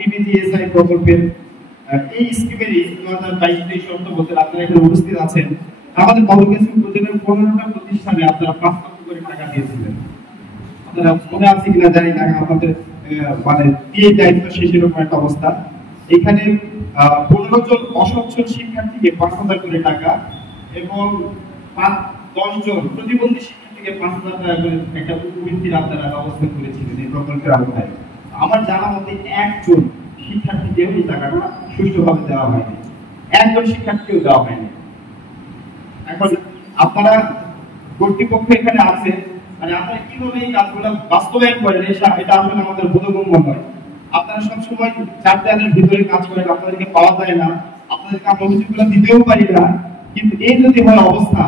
টিবিজিএসআই প্রকল্পের এই স্কিমেরই 2022-23 অর্থবছর আপনারা এখানে উপস্থিত আছেন। আমাদের বড়গাছি উপজেলার 15টা প্রতিষ্ঠানে আপনারা 5 লক্ষ করে টাকা দিয়েছিলেন। আপনারা মনে আছে কিনা জানি না, আমাদের মানে দিয়ে দায়িত্ব শেষের উপর একটা অবস্থা। এখানে 15 জন অসচ্ছল শিক্ষার্থীকে 5,000 করে টাকা এবং 10 জন প্রতিবন্ধী শিক্ষার্থীকে 5,000 টাকা করে একটা উপবৃত্তির আপনারা ব্যবস্থা করেছিলেন এই প্রকল্পের আওতায়। আমার জানা মতে একজন শিক্ষার্থীকেও এই টাকাটা সুষ্ঠুভাবে দেওয়া হয়নি, একজন শিক্ষার্থীকেও দেওয়া হয়নি। এখন আপনারা কর্তৃপক্ষ এখানে আছে, মানে আপনারা কিভাবে এই কাজগুলো বাস্তবায়ন করেন এটা আসলে আমাদের বোধগম্য নয়। আপনারা সবসময় 4 দেয়ালের ভিতরে কাজ করেন, আপনাদেরকে পাওয়া যায় না, আপনাদেরকে আমরা অভিযোগগুলো দিতেও পারি না। কিন্তু এই যদি হয় অবস্থা,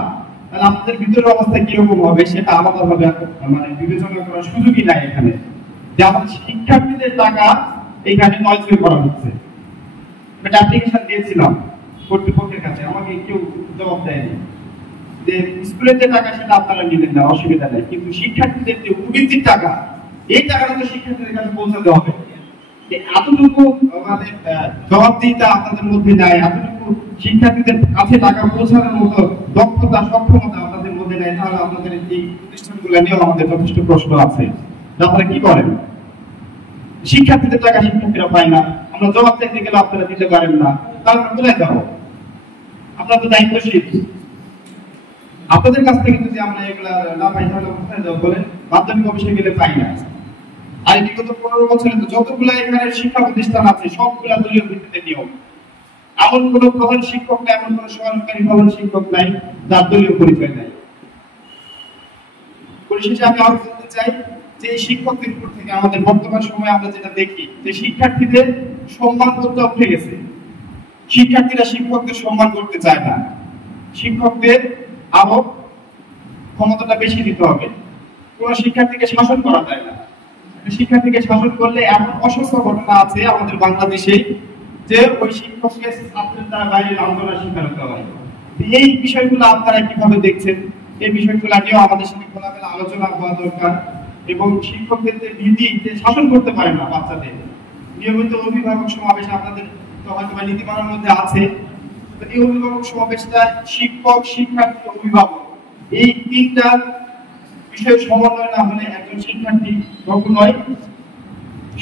তাহলে আপনাদের ভিতরের অবস্থা কিরকম হবে সেটা আলাদাভাবে মানে বিবেচনা করার সুযোগই নাই এখানে। যে আমাদের শিক্ষার্থীদের টাকা এখানে নয়জয় করা হচ্ছে। একটা অ্যাপ্লিকেশন দিয়েছিলাম কর্তৃপক্ষের কাছে, আমাকে কেউ জবাব দেয়নি যে স্কুলের যে টাকা সেটা আপনারা নিলেন না, অসুবিধা নেই, কিন্তু শিক্ষার্থীদের যে উপবৃত্তির টাকা, এই টাকাটা তো শিক্ষার্থীদের কাছে পৌঁছাতে হবে। এতটুকু মানে জবাবদিহিতা আপনাদের মধ্যে নাই, এতটুকু শিক্ষার্থীদের কাছে টাকা পৌঁছানোর মতো দক্ষতা সক্ষমতা আপনাদের মধ্যে নাই, তাহলে আপনাদের এই প্রতিষ্ঠানগুলো নিয়েও আমাদের যথেষ্ট প্রশ্ন আছে। আপনারা কি করেন? শিক্ষার্থীদের টাকা শিক্ষার্থীরা পায় না, আমরা জবাব চাইতে গেলে আপনারা দিতে পারেন না, তাহলে আমরা কোথায় যাবো? আপনারা তো দায়িত্বশীল, আপনাদের কাছ থেকে যদি আমরা এগুলা না পাই তাহলে কোথায় যাবো বলেন? মাধ্যমিক অফিসে গেলে পাই না। আর বিগত 15 বছরে তো যতগুলা এখানে শিক্ষা প্রতিষ্ঠান আছে সবগুলা দলীয় ভিত্তিতে নিয়ম। এমন কোন প্রধান শিক্ষক নাই, এমন কোন সহকারী প্রধান শিক্ষক নাই যার দলীয় পরিচয় নাই। পরিশেষে আমি আরো বলতে চাই যে শিক্ষকদের উপর থেকে আমাদের বর্তমান সময়ে আমরা যেটা দেখি যে শিক্ষার্থীদের সম্মান করতে উঠে গেছে। শিক্ষার্থীরা শিক্ষকদের সম্মান করতে চায় না, শিক্ষকদের আরো ক্ষমতাটা বেশি দিতে হবে। কোন শিক্ষার্থীকে শাসন করা যায় না, শিক্ষার্থীকে শাসন করলে এমন অসুস্থ ঘটনা আছে আমাদের বাংলাদেশে যে ওই শিক্ষককে ছাত্রের দ্বারা বাইরে আন্দোলন শিকার হতে হয়। এই বিষয়গুলো আপনারা কিভাবে দেখছেন? এই বিষয়গুলো নিয়েও আমাদের সাথে খোলামেলা আলোচনা হওয়া দরকার। এবং শিক্ষকদের যে নীতি, যে শাসন করতে পারে না বাচ্চাদের, নিয়মিত অভিভাবক সমাবেশ আপনাদের তো হয়তো নীতিমালার মধ্যে আছে, এই অভিভাবক সমাবেশটা শিক্ষক, শিক্ষার্থী, অভিভাবক এই তিনটা বিষয়ের সমন্বয় না হলে একজন শিক্ষার্থী কখনোই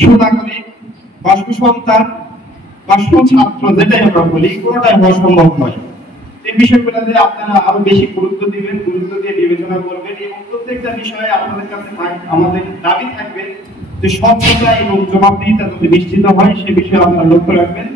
সুনাগরিক বা সুসন্তান বা সুছাত্র যেটাই আমরা বলি কোনোটাই হওয়া সম্ভব নয়। এই বিষয়গুলোতে আপনারা আরো বেশি গুরুত্ব দিবেন, গুরুত্ব দিয়ে বিবেচনা করবেন এবং প্রত্যেকটা বিষয়ে আপনাদের কাছে আমাদের দাবি থাকবে যে স্বচ্ছতা এবং জবাবদিহিতা যাতে নিশ্চিত হয় সে বিষয়ে আপনারা লক্ষ্য রাখবেন।